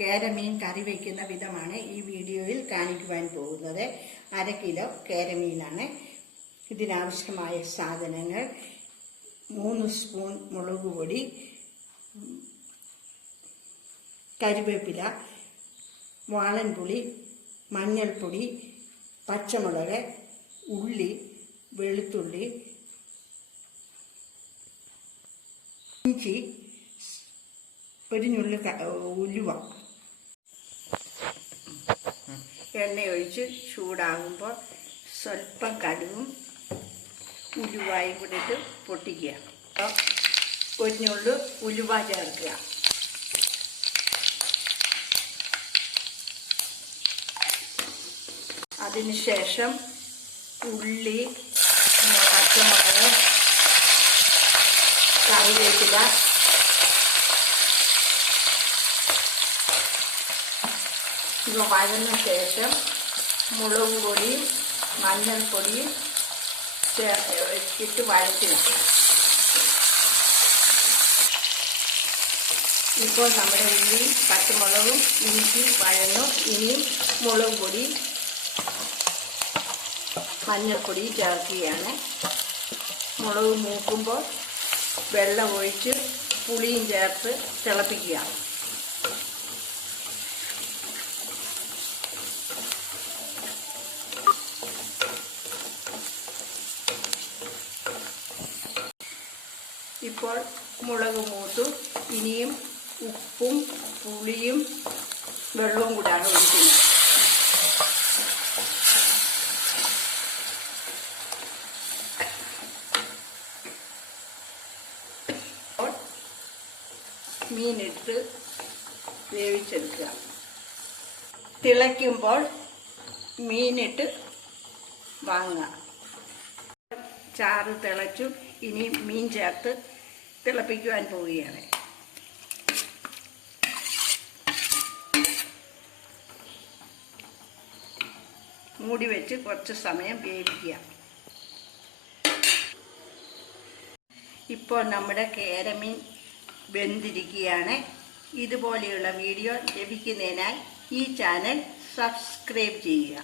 കേരമീൻ കറി വയ്ക്കുന്ന വിധമാണ് ഈ വീഡിയോയിൽ കാണിക്കുവാൻ പോകുന്നത്. 1/2 കിലോ കേരമീനാണ്. ഇതിനാവശ്യമായ സാധനങ്ങൾ: 3 സ്പൂൺ മുളക് പൊടി, കരിവേപ്പില, വാളൻപുളി, മഞ്ഞൾപ്പൊടി, പച്ചമുളക്, ഉള്ളി, വെളുത്തുള്ളി, ഇഞ്ചി, ഒരു ഞുള്ളി ഉലുവ. എണ്ണയൊഴിച്ച് ചൂടാകുമ്പോൾ സ്വല്പം കടുകും ഉലുവായും കൂടി ഇട്ട് പൊട്ടിക്കുക. ഒരു ഞുള്ളി ഉലുവ ചേർക്കുക. അതിനുശേഷം ഉള്ളി, പച്ചമുളക്, കറിവേപ്പില, ഇവ വഴന്ന ശേഷം മുളക് പൊടിയും മഞ്ഞൾപ്പൊടിയും ഇട്ട് വഴറ്റുക. ഇപ്പോൾ നമ്മുടെ ഉള്ളി പച്ചമുളകും ഇഞ്ചി വഴന്നു. ഇനിയും മുളക് പൊടി മഞ്ഞൾപ്പൊടി ചേർക്കുകയാണ്. മുളക് മൂക്കുമ്പോൾ വെള്ളം ഒഴിച്ച് പുളിയും ചേർത്ത് തിളപ്പിക്കുക. ഇപ്പോൾ മുളക് മൂത്തു. ഇനിയും ഉപ്പും പുളിയും വെള്ളവും കൂടാണ് ഒഴിക്കുന്നത്. മീനിട്ട് വേവിച്ചെടുക്കുക. തിളയ്ക്കുമ്പോൾ മീനിട്ട് വാങ്ങുക. ചാറ് തിളച്ചു. ഇനി മീൻ ചേർത്ത് തിളപ്പിക്കുവാൻ പോവുകയാണ്. മൂടി വെച്ച് കുറച്ച് സമയം വേവിക്കുക. ഇപ്പോൾ നമ്മുടെ കേരമീൻ വെന്തിരിക്കുകയാണ്. ഇതുപോലെയുള്ള വീഡിയോ ലഭിക്കുന്നതിനായി ഈ ചാനൽ സബ്സ്ക്രൈബ് ചെയ്യുക.